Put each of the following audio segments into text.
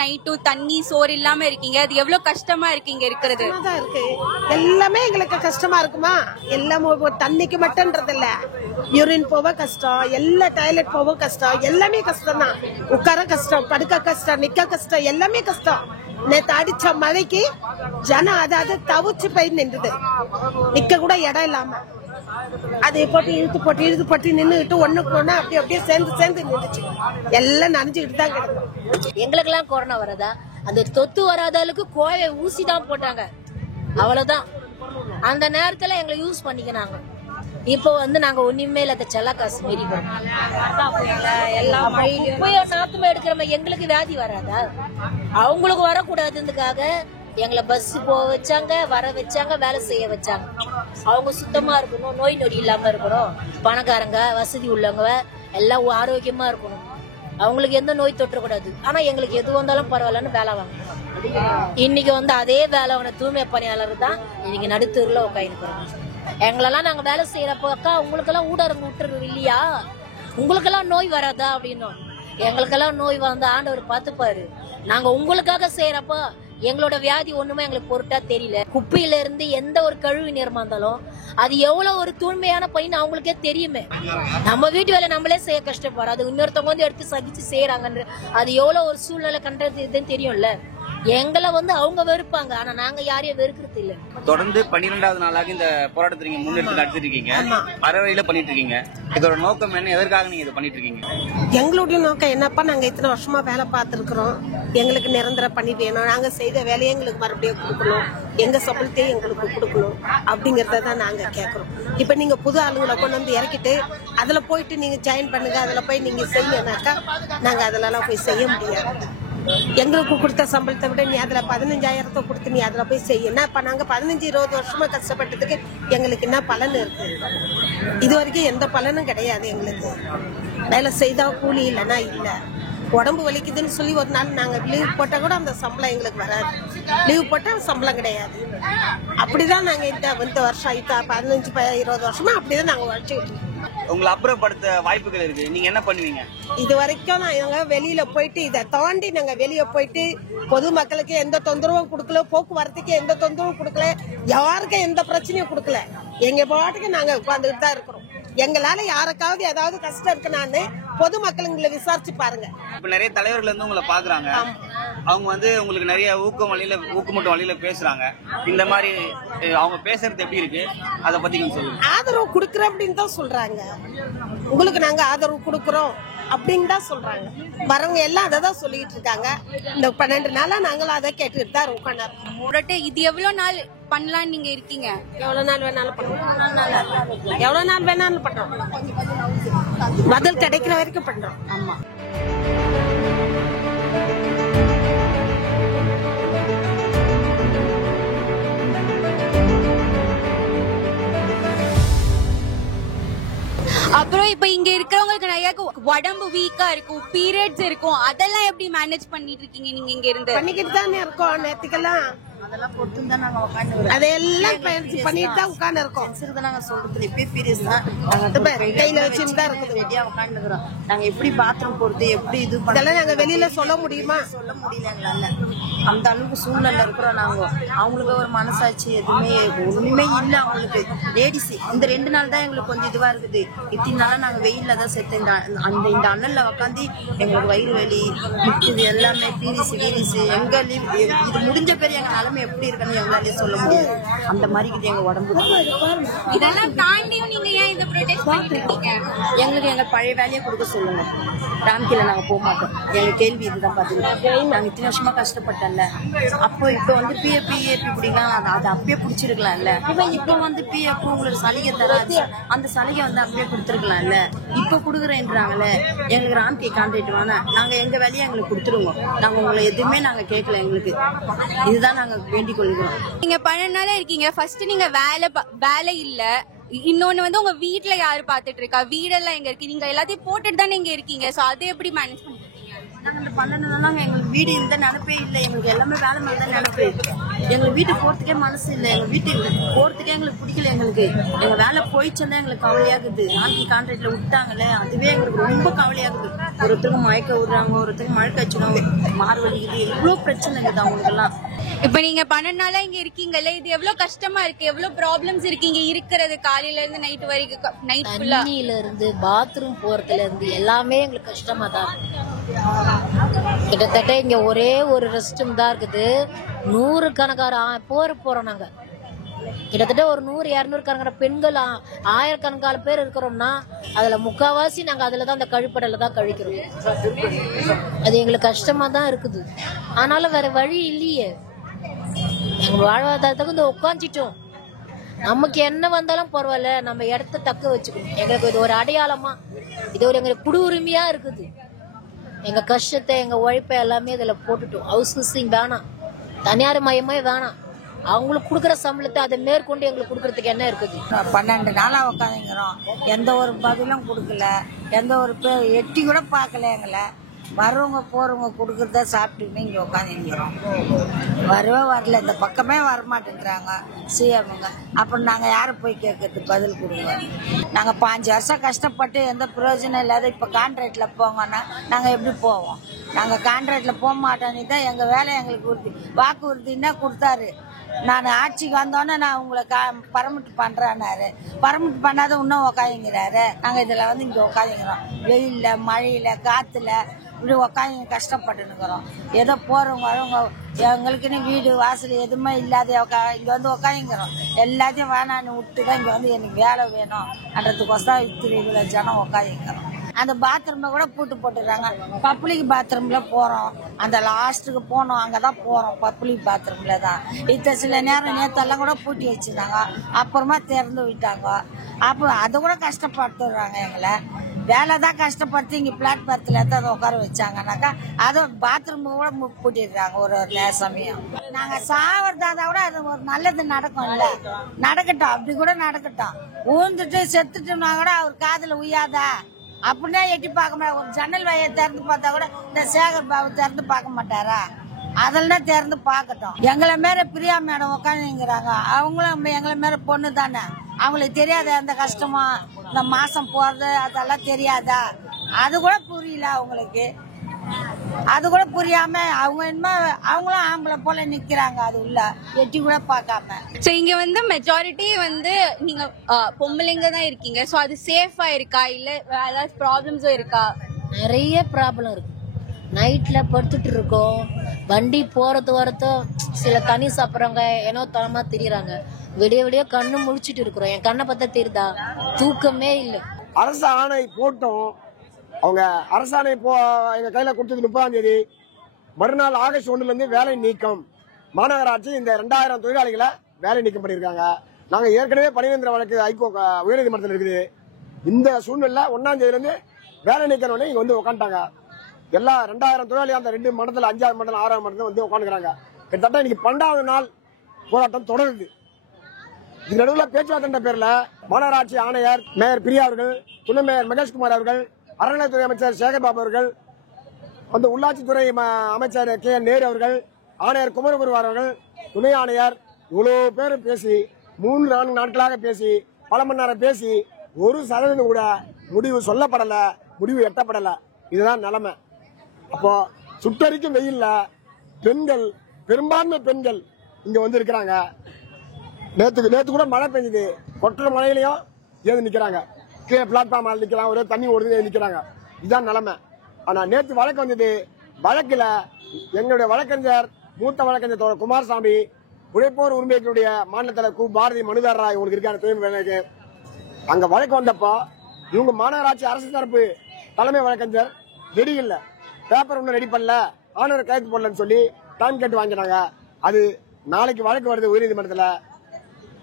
நைட்டும் தண்ணி சோறு இல்லாம இருக்கீங்க. அது எவ்வளவு கஷ்டமா இருக்கீங்க இருக்கிறது? இருக்கு எல்லாமே எங்களுக்கு கஷ்டமா இருக்குமா? எல்லாமே தண்ணிக்கு மட்டும்ன்றது இல்ல, யூரின் போக கஷ்டம், எல்லா டாய்லெட் போக கஷ்டம், எல்லாமே கஷ்டம் தான். உட்கார கஷ்டம், படுக்க கஷ்டம், நிக்க கஷ்டம், எல்லாமே கஷ்டம். நேற்று அடிச்ச மழைக்கு ஜனம் அதாவது தவிச்சு போய் நின்றுது, நிக்க கூட இடம் இல்லாம. அதை போட்டு இழுத்து போட்டு நின்றுட்டு ஒண்ணுக்கு ஒண்ணு அப்படியே சேர்ந்து நின்றுச்சு. எல்லாம் நனைஞ்சுக்கிட்டு தான் கிடக்கும். எங்களுக்கு எல்லாம் கொரோனா வரதா? அந்த தொத்து வராத அளவுக்கு கோவை ஊசி தான் போட்டாங்க, அவ்வளவுதான். அந்த நேரத்துல எங்களை யூஸ் பண்ணிக்கினாங்க. இப்போ நாங்க ஒண்ணுமே இல்ல, செல்ல காசு மாரி எல்லாம் நாத்துமா எடுக்கிறோம். எங்களுக்கு வியாதி வராதா? அவங்களுக்கு வரக்கூடாதுக்காக எங்களை பஸ் போக வச்சாங்க, வர வச்சாங்க, வேலை செய்ய வச்சாங்க. அவங்க சுத்தமா இருக்கணும், நோய் நொடி இல்லாம இருக்கணும், பணக்காரங்க வசதி உள்ளவங்க எல்லாம் ஆரோக்கியமா இருக்கணும், அவங்களுக்கு எந்த நோய் தொற்றக்கூடாது. ஆனா எங்களுக்கு எது வந்தாலும் பரவாயில்லன்னு வேலை வாங்க. இன்னைக்கு அதே வேலை வாங்கின தூய்மை பணியாளர் தான் இன்னைக்கு நடுத்தூர்ல உட்காந்துக்கிறோம். எங்களெல்லாம் நாங்க வேலை செய்யறப்போ, அக்கா உங்களுக்கெல்லாம் ஊடரங்க விட்டுரு இல்லையா, உங்களுக்கெல்லாம் நோய் வராதா அப்படின்னும். எங்களுக்கெல்லாம் நோய் ஆண்டவர் பார்த்துப்பாரு. நாங்க உங்களுக்காக செய்யறப்போ எங்களோட வியாதி ஒண்ணுமே எங்களுக்கு பொருட்டா தெரியல. குப்பையில இருந்து எந்த ஒரு கழிவு நீரமா இருந்தாலும் அது எவ்வளவு ஒரு தூய்மையான பையன் அவங்களுக்கே தெரியுமே. நம்ம வீட்டு வேலை நம்மளே செய்ய கஷ்டப்படுறோம், அது இன்னொருத்தவங்க எடுத்து சகிச்சு செய்யறாங்கன்ற அது எவ்வளவு ஒரு சூழ்நிலை கண்டது இதுன்னு தெரியும்ல. எங்களை அவங்க வெறுப்பாங்க, ஆனா நாங்க யாரையும் வெறுக்கிறது இல்ல. தொடர்ந்து 12வது நாளாக இந்த போராட்டத்தை நீங்க முன்னெடுத்து நடத்திட்டு இருக்கீங்க, அறவழியில பண்ணிட்டு இருக்கீங்க. இதோட நோக்கம் என்ன, எதற்காக நீங்க இதை பண்ணிட்டு இருக்கீங்க? எங்களுடைய நோக்கம் என்னப்பா, நாங்க இத்தனை வருஷமா வேலை பார்த்துருக்கிறோம், எங்களுக்கு நிரந்தர பணி வேணும், நாங்க செய்த வேலையை எங்களுக்கு மறுபடியும் கொடுக்கணும், எங்க சம்பளத்தையும் எங்களுக்கு கொடுக்கணும் அப்படிங்கறத தான் நாங்க கேட்கறோம். இப்ப நீங்க புது ஆளுங்களை கொண்டு இறக்கிட்டு அதுல போயிட்டு நீங்க ஜாயின் பண்ணுங்க, அதுல போய் நீங்க செய்யனாக்கா நாங்க அதுல போய் செய்ய முடியாது. எங்களுக்கு கொடுத்த சம்பளத்தை விட நீ அதுல 15,000 கொடுத்து நீ அதுல போய் செய்யணும். இப்ப நாங்க 15-20 வருஷமா கஷ்டப்பட்டதுக்கு எங்களுக்கு என்ன பலன் இருக்கு? இது வரைக்கும் எந்த பலனும் கிடையாது. எங்களுக்கு வேலை செய்தா கூலி இல்லைன்னா இல்ல. உடம்பு வலிக்குதுன்னு சொல்லி ஒரு நாள் நாங்க லீவ் போட்டா கூட அந்த சம்பளம் எங்களுக்கு வராது. லீவ் போட்டா சம்பளம் கிடையாது. அப்படிதான் நாங்க இந்த வருஷம் 15-20 வருஷமா அப்படிதான் நாங்க உழைச்சிக்கிட்டு இருக்கோம். உங்களை அப்புறப்படுத்த வாய்ப்புகள் இருக்கு, நீங்க என்ன பண்ணுவீங்க? இது வரைக்கும் நாங்க வெளியில போயிட்டு இதை தாண்டி நாங்க வெளியே போயிட்டு பொதுமக்களுக்கு எந்த தொந்தரவும் கொடுக்கல, போக்குவரத்துக்கு எந்த தொந்தரவும் கொடுக்கல, யாருக்கும் எந்த பிரச்சனையும் கொடுக்கல. எங்க பாட்டுக்கு நாங்க உட்கார்ந்துட்டு தான் இருக்கிறோம். எங்களால யாருக்காவது ஏதாவது கஷ்டம் இருக்குனான்னு பொதுமக்களுங்களை விசாரிச்சு பாருங்க. இப்ப நிறைய தலைவர்கள் உங்களை பாக்குறாங்க, அவங்க உங்களுக்கு நிறைய ஊக்கமூட்டும் வழியில பேசுறாங்க. இந்த மாதிரி அவங்க பேசுறது எப்படி இருக்கு, அத பத்தி கொஞ்சம் சொல்லுங்க. ஆதரவு கொடுக்கறோம் அப்படின்னு தான் சொல்றாங்க. உங்களுக்கு நாங்க ஆதரவு கொடுக்கறோம் அப்படின்னு தான் சொல்றாங்க. வரவங்க எல்லாம் அதை தான் சொல்லிட்டு இருக்காங்க. இந்த 12 நாளா நாங்களும் அதை கேட்டுட்டு தான் உட்காந்து. இது எவ்வளவு நாள் பண்ணலாம் நீங்க இருக்கீங்க? எவ்வளவு நாள் வேணாலும் பண்றோம், எவ்வளவு நாள் வேணாலும் பண்றோம், பதில் கிடைக்கிற வரைக்கும் பண்றோம். ஆமா. அப்புறம் இப்ப இங்க இருக்கிறவங்களுக்கு நிறைய உடம்பு வீக்கா இருக்கும், பீரியட்ஸ் இருக்கும், அதெல்லாம் எப்படி மேனேஜ் பண்ணிட்டு இருக்கீங்க நீங்க இங்க இருந்து? பண்ணிக்கிட்டு தானே இருக்கோம். நேத்துக்கெல்லாம் அதெல்லாம் பொறுத்து தான் நாங்க உட்காந்து அதெல்லாம் பண்ணிட்டு தான் உட்காந்து இருக்கோம். நாங்க சொல்றது இப்பயே பீரியஸ் தான் கையில வச்சுட்டு தான் இருக்குது, ரெடியா உட்காந்துக்கிறோம். நாங்க எப்படி பாத்ரூம் போறது, எப்படி இது இதெல்லாம் நாங்க வெளியில சொல்ல முடியுமா? சொல்ல முடியல எங்களால. அந்த அளவுக்கு சூழ்நிலை இருக்கிறோம் நாங்க. அவங்களுக்கு ஒரு மனசாட்சி எதுவுமே ஒண்ணுமே இல்ல அவங்களுக்கு. லேடிஸ் இந்த 2 நாள் தான் எங்களுக்கு கொஞ்சம் இதுவா இருக்குது. இத்தனை நாளா நாங்க வெயில்ல தான் செத்து இந்த அண்ணல்ல உட்காந்து எங்களுக்கு வயிறு வலி முட்டுது எல்லாமே பீரிஸ் எங்க இது முடிஞ்ச பேர் எங்க நிலைமை எப்படி இருக்குன்னு எங்களாலே சொல்ல முடியாது. அந்த மாதிரி எங்க உடம்பு. இதெல்லாம் தாண்டியும் நீங்க ஏன் இந்த ப்ரொடெஸ்ட் பண்ணிட்டு இருக்கீங்க? எங்களுக்கு எங்க பழைய வேலையை கொடுக்க சொல்லுங்க. ராம்கில நாங்க போக மாட்டோம். எங்க கேள்வி இதுதான் பாத்தீங்கன்னா, நாங்க இத்தனை வருஷமா கஷ்டப்பட்டோம்ல. அப்போ இப்ப பிஎஃப் இப்படிலாம் அதை அப்படியே பிடிச்சிருக்கலாம்ல. இப்ப பிஎஃப் உங்களோட சலுகை தராது, அந்த சலுகை அப்படியே கொடுத்துருக்கலாம்ல. இப்ப கொடுக்குறேன்றாங்களே. எங்களுக்கு ராம்கே கான்ட்ராக்ட் வேணாம், நாங்க எங்க வேலையை எங்களுக்கு கொடுத்துருவோம். நாங்க உங்களை எதுவுமே நாங்க கேட்கல. எங்களுக்கு இதுதான் நாங்க வேண்டிக் கொள்கிறோம். நீங்க 12 நாளா இருக்கீங்க. ஃபர்ஸ்ட் நீங்க வேலை இல்ல, இன்னொன்னு உங்க வீட்டுல யாரு பாத்துட்டு இருக்கா, வீடெல்லாம் எங்க இருக்கு, நீங்க எல்லாத்தையும் போட்டுட்டு தானே இங்க இருக்கீங்க. சோ அதை எப்படி மேனேஜ் பண்ணிருக்கீங்க? நாங்க இந்த 12 நாளாங்க எங்களுக்கு வீடு இந்த நினைப்பே இல்லை. எங்களுக்கு எல்லாமே வேலை மேல தான் நினைப்பு. எங்களுக்கு வீட்டுக்கு போறதுக்கே மனசு இல்லை. எங்க வீட்டுக்கு போறதுக்கே எங்களுக்கு பிடிக்கல. எங்களுக்கு எங்க வேலை போயிடுச்சுன்னா எங்களுக்கு கவலையாகுது. ஆண்டி கான்ட்ராக்ட்ல விட்டாங்களே, அதுவே எங்களுக்கு ரொம்ப கவலையாகுது. ஒருத்தருக்கு மயக்க விடுறாங்க, ஒருத்தருக்கு மழை கட்சிடும், மாறு வலிக்குது, எவ்வளவு பிரச்சனை இருக்குது அவங்களுக்கு எல்லாம். இப்ப நீங்க 12 நாளா இங்க இருக்கீங்கல்ல, இது எவ்வளவு கஷ்டமா இருக்கு, எவ்வளவு ப்ராப்ளம்ஸ் இருக்கு இங்க இருக்கிறது, காலையில இருந்து நைட் வரைக்கும், நைட் ஃபுல்லா. தண்ணியில இருந்து பாத்ரூம் போறதுல இருந்து எல்லாமே எங்களுக்கு கஷ்டமா தான் இருக்கு. கிட்டத்தட்ட இங்க ஒரே ஒரு ரெஸ்ட் ரூம் தான் இருக்குது. 100 கணக்கார போறோம் நாங்க. கிட்டத்தட்ட ஒரு 100-200 கணக்கான பெண்கள், 1000 கணக்கான பேர் இருக்கிறோம்னா அதுல முக்காவாசி நாங்க அதுலதான் அந்த கழிப்படையில தான் கழிக்கிறோம். அது எங்களுக்கு கஷ்டமா தான் இருக்குது. ஆனாலும் வேற வழி இல்லையே. எங்க வாழ்வாதாரத்துக்கு இந்த உட்காந்துட்டோம். நமக்கு என்ன வந்தாலும் பரவாயில்ல, நம்ம இடத்த தக்க வச்சுக்கணும். எங்களுக்கு இது ஒரு அடையாளமா, இது ஒரு எங்களுக்கு குடி உரிமையா இருக்குது. எங்க கஷ்டத்தை, எங்க உழைப்பை எல்லாமே இதுல போட்டுட்டோம். ஹவுஸ் ஹவுசிங் வேணாம், தனியார் மயமே வேணாம். அவங்களுக்கு கொடுக்குற சம்பளத்தை அதை மேற்கொண்டு எங்களுக்கு கொடுக்கறதுக்கு என்ன இருக்குது? 12 நாளா உட்காந்துங்கிறோம். எந்த ஒரு பதிலும் கொடுக்கல, எந்த ஒரு எட்டி கூட பார்க்கல. எங்களை வரவங்க போறவங்க கொடுக்கறத சாப்பிட்டுன்னு இங்க உட்காந்துங்கிறோம். வரவே வரல, இந்த பக்கமே வரமாட்டேங்கிறாங்க சிஎம்ங்க. அப்புறம் நாங்க யாரை போய் கேட்கறதுக்கு பதில் கொடுங்க? நாங்க 5 வருஷம் கஷ்டப்பட்டு எந்த பிரயோஜனம் இல்லாத இப்ப கான்ட்ராக்ட்ல போங்கன்னா நாங்க எப்படி போவோம்? நாங்க கான்ட்ராக்ட்ல போக மாட்டோன்னு தான் எங்க வேலை எங்களுக்கு உறுதி, வாக்கு உறுதினா கொடுத்தாரு. நான் ஆட்சிக்கு வந்தோன்னே நான் உங்களை பர்மிட் பண்றேன்னாரு. பர்மிட் பண்ணாத இன்னும் உக்காந்துங்கிறாரு. நாங்க இதுல வந்து இங்க உட்காந்துங்கிறோம். வெயில்ல, மழையில, காத்துல இப்படி உட்காந்து கஷ்டப்பட்டுனுக்குறோம். ஏதோ போறவங்க வரவங்க எங்களுக்குன்னு வீடு வாசல் எதுவுமே இல்லாத இங்க வந்து உட்காந்துங்கிறோம். எல்லாத்தையும் வேணான்னு விட்டுதான் இங்க வந்து எனக்கு வேலை வேணும்ன்றதுக்கோசம் இவ்வளோ ஜனம் உட்காந்துங்கிறோம். அந்த பாத்ரூம்ல கூட பூட்டு போட்டுறாங்க. பப்ளிக் பாத்ரூம்ல போறோம், அந்த லாஸ்ட்டுக்கு போனோம், அங்கதான் போறோம். பப்ளிக் பாத்ரூம்ல தான் இத்த சில நேரம் நேத்தெல்லாம் கூட பூட்டி வச்சிருந்தாங்க, அப்புறமா திறந்து விட்டாங்க. அப்போ அது கூட கஷ்டப்படுத்துறாங்க எங்களை. வேலை தான் கஷ்டப்படுத்தி இங்க பிளாட்பாரத்துல அதை உட்கார வச்சாங்கன்னாக்கா அது பாத்ரூம் கூட பூட்டிடுறாங்க ஒரு சமயம். நாங்க சாவறதா கூட அது ஒரு நல்லது நடக்கும்ல, நடக்கட்டும், அப்படி கூட நடக்கட்டும். ஊந்துட்டு செத்துட்டோம்னா கூட அவர் காதுல உய்யாதா அப்படின்னா எட்டி பார்க்க மாட்டா. ஒரு ஜன்னல் வழியை திறந்து பார்த்தா கூட இந்த சேகர் பாபு திறந்து பார்க்க மாட்டாரா? அதெல்லாம் திறந்து பார்க்கட்டும். எங்களை மேல பிரியா மேடம் உட்காந்துங்கிறாங்க. அவங்களும் எங்களை மேல பொண்ணு தானே, அவங்களுக்கு தெரியாத அந்த கஷ்டமா, இந்த மாசம் போறது அதெல்லாம் தெரியாதா? அது கூட புரியல அவங்களுக்கு. அது கூட புரியாம அவங்க என்ன அவங்களும் ஆம்பளை போல நிக்கிறாங்க, அது உள்ள எட்டி கூட பார்க்காம. சோ இங்க வந்து மெஜாரிட்டி வந்து நீங்க பொம்பளைங்க தான் இருக்கீங்க. சோ அது சேஃபா இருக்கா, இல்ல வேற ப்ராப்ளம்ஸும் இருக்கா? நிறைய ப்ராப்ளம் இருக்கு. நைட்ல படுத்துட்டு இருக்கோம், வண்டி போறது வரதும் சில தண்ணி சாப்பிட்றவங்க ஏனோ தனமா தெரியுறாங்க. விடிய விடிய கண்ணு முழிச்சிட்டு இருக்கிறோம். என் கண்ணை பார்த்தா தெரியுதா? தூக்கமே இல்லை. அரசு ஆணை போட்டோம். அவங்க அரசாணை எங்க கையில கொடுத்தது 30ஆம் தேதி. மறுநாள் ஆகஸ்ட் 1 வேலை நீக்கம். மாநகராட்சி இந்த 2000 தொழிலாளிகளை வேலை நீக்கம் பண்ணியிருக்காங்க. நாங்க ஏற்கனவே பணிநிரந்தர வழக்கு உயர்நீதிமன்றத்தில் இருக்குது. இந்த சூழ்நிலை 1ஆம் தேதியிலிருந்து வேலை நீக்கம் இங்க வந்து உட்காந்துட்டாங்க. எல்லா 2000 தொழிலாளி அந்த 2 மண்டலத்தில் 5ஆவது மண்டலம் 6ஆவது மண்டலம் வந்து உட்காந்துக்கிறாங்க. கிட்டத்தட்ட இன்னைக்கு 12வது நாள் போராட்டம் தொடருது. இது நடுவில் பேச்சுவார்த்தை பேர்ல மாநகராட்சி ஆணையர் மேயர் பிரியா அவர்கள், துணை மேயர் மகேஷ்குமார் அவர்கள், அறநிலையத்துறை அமைச்சர் சேகர்பாபு அவர்கள், அந்த உள்ளாட்சித்துறை அமைச்சர் கே நேரு அவர்கள், ஆணையர் குமரகுருவார் அவர்கள், துணை ஆணையர் இவ்வளவு பேர் பேசி 3-4 நாட்களாக பேசி பல மணி நேரம் பேசி 1% கூட முடிவு சொல்லப்படல, முடிவு எட்டப்படல. இதுதான் நிலைமை. அப்போ சுட்டரிக்கும் வெயில்ல பெண்கள், பெரும்பான்மை பெண்கள் இங்க வந்து இருக்கிறாங்க. நேத்து கூட மழை பெஞ்சது, கொட்டுற மழையிலையும் ஏது நிக்கிறாங்க. கீழே பிளாட்ஃபார்ம் நிக்கலாம், ஒரே தண்ணி ஓடுது நிக்கிறாங்க. இதுதான் நிலைமை. ஆனா நேற்று வழக்கு வந்தது. வழக்குல எங்களுடைய வழக்கறிஞர், மூத்த வழக்கறிஞர் குமாரசாமி, உழைப்போர் உரிமைகளுடைய மாநில தலைவர் பாரதி மனுதாரராய் உங்களுக்கு இருக்காங்க துணை. அங்க வழக்கு வந்தப்போ இவங்க மாநகராட்சி அரசு தரப்பு தலைமை வழக்கறிஞர் ரெடி இல்ல, பேப்பர் ஒன்னும் ரெடி பண்ணல, ஆனர் கைது போடலன்னு சொல்லி டைம் கேட்டு வாங்கினாங்க. அது நாளைக்கு வழக்கு வருது உயர்நீதிமன்றத்துல.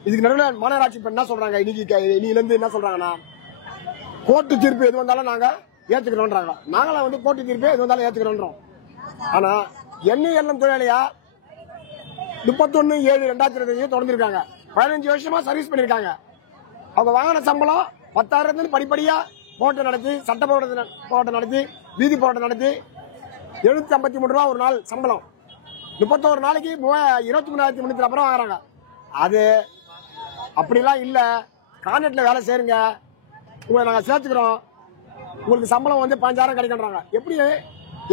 இதுக்கு நடுவில் மாநகராட்சி என்ன சொல்றாங்க, இன்னிலிருந்து என்ன சொல்றாங்கன்னா, கோர்ட்டு தீர்ப்பு எது வந்தாலும் நாங்க ஏத்துக்கிறோம்ன்றாங்க. நாங்களாம் வந்து கோர்ட்டு தீர்ப்பு எது வந்தாலும் ஏத்துக்கிறோம். ஆனா எண்ணெய் தொழிலாளியா 31/7/2025 தொடர்ந்துருக்காங்க. 15 வருஷமா சர்வீஸ் பண்ணிருக்காங்க. அவங்க வாங்கின சம்பளம் 10,000 படிப்படியா போராட்டம் நடத்தி, சட்ட போராட்டம் நடத்தி, வீதி போராட்டம் நடத்தி 753 ரூபா ஒரு நாள் சம்பளம். 31 நாளைக்கு 23,300 அப்புறம் வாங்குறாங்க. அது அப்படிலாம் இல்ல. கான்ட்ராக்ட்ல வேலை செய்யுங்க, உங்களை நாங்க சேர்த்துக்கிறோம், உங்களுக்கு சம்பளம் வந்து 15,000 கிடைக்கின்றாங்க. எப்படி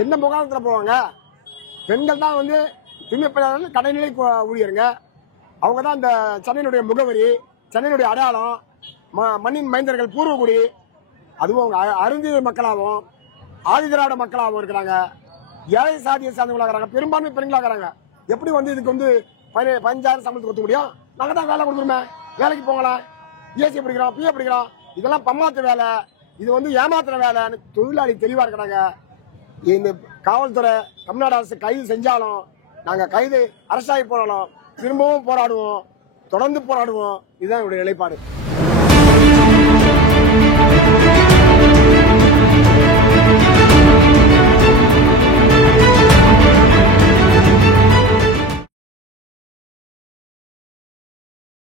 எந்த முகாமத்துல போவாங்க? பெண்கள் தான் வந்து தூய்மை பணியாளர்கள், கடைநிலை ஊழியருங்க. அவங்க தான் இந்த சென்னையினுடைய முகவரி, சென்னையினுடைய அடையாளம், மண்ணின் மைந்தர்கள், பூர்வகுடி. அதுவும் அவங்க அருந்திய மக்களாகவும் ஆதிதிராவிட மக்களாகவும் இருக்கிறாங்க. ஏழை சாதியை சார்ந்தவங்களாக இருக்கிறாங்க, பெரும்பான்மை பெண்களாக இருக்கிறாங்க. எப்படி வந்து இதுக்கு வந்து 15,000 சம்பளத்துக்கு கொடுக்க முடியும்? நாங்கள் தான் வேலை கொடுத்துருமே, வேலைக்கு போங்களேன், ஏசி பிடிக்கிறோம், பிஏ பிடிக்கிறோம். இதெல்லாம் பம்மாத்து வேலை, இது வந்து ஏமாத்துற வேலைன்னு தொழிலாளி தெளிவாக இருக்கிறாங்க. இந்த காவல்துறை தமிழ்நாடு அரசு கைது செஞ்சாலும் நாங்கள் கைது அரசாகி போனாலும் திரும்பவும் போராடுவோம், தொடர்ந்து போராடுவோம். இதுதான் என்னுடைய நிலைப்பாடு.